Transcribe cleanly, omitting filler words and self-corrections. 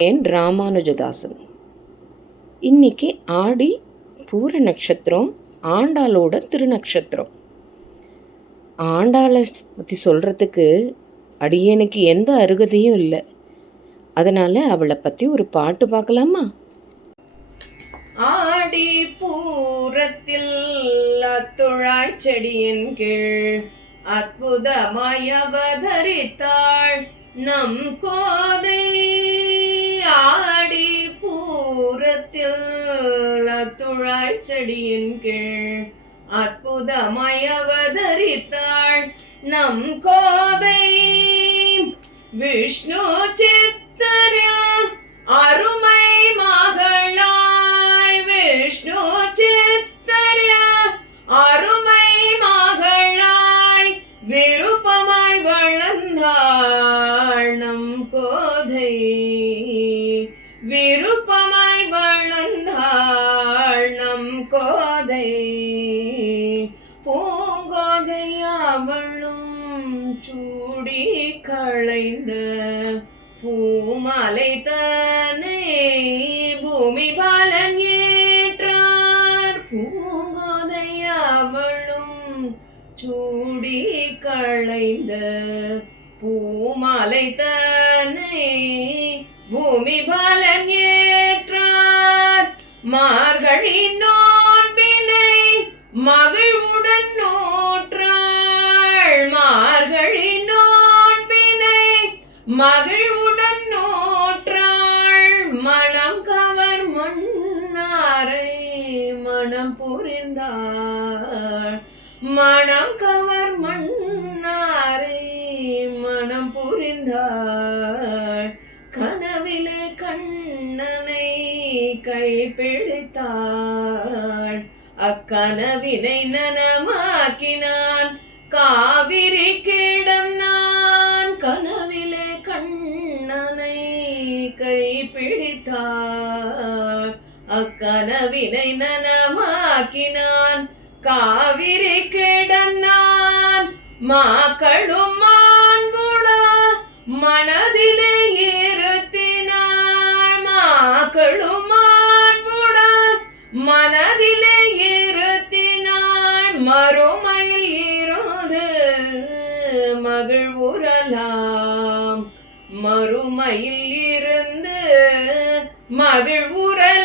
என் ராமானுஜதாசன். இன்னைக்கு ஆடி பூர நட்சத்திரம், ஆண்டாளோட திருநக்ஷத்திரம். ஆண்டாளை பற்றி சொல்கிறதுக்கு அடியேனுக்கு எந்த அருகதையும் இல்லை. அதனால் அவளை பற்றி ஒரு பாட்டு பார்க்கலாமா? ஆடி பூரத்தில் அத்துழாய் செடியின் கீழ் அற்புதமாய் அவதரித்தாள் நம் கோதை. ஆடி பூரத்தில் அத்துழாய் செடியின் கீழ் அற்புதமாய் அவதரித்தாள் நம் கோதை. விஷ்ணு சித்தரில் அருமை மகளாய், விஷ்ணு சித்தரில் அருமை மகளாய் விருப்பமாய் வளர்ந்தாள் நம் கோதை. விருப்பமாய் வளர்ந்தாள் நம் கோதை. பூங்கோதை அவளும் சூடி களைந்த பூமாலை தன்னை பூமி பாலன் ஏற்றார். பூங்கோதை அவளும் சூடி களைந்த பூமாலை தன்னை பூமி பாலன் ஏற்றார். மார்கழி நோன்பினை மகிழ்வுடன் நோற்றாள். மார்கழி நோன்பினை மகிழ்வுடன் நோற்றாள். மனம் கவர் மன்னாரை மனம் புரிந்தாள். மனம் கவர் மன்னாரை மனம் புரிந்தாள். கனவிலே கண்ணனை கைப்பிடித்தாள். அக்கனவினை நனமாக்கினான் காவிரி கிடந்தான். கனவிலே கண்ணனை கைப்பிடித்தாள். அக்கனவினை நனமாக்கினான் காவிரி கிடந்தான். மாக்களும் மாண்புட மனதிலே இருத்தினாள். மாக்களும் மாண்புட மனதிலே இருத்தினாள். மறுமையில் இருந்து மகிழ்வுறலாம். மறுமையில் இருந்து மகிழ்வுறலாம்.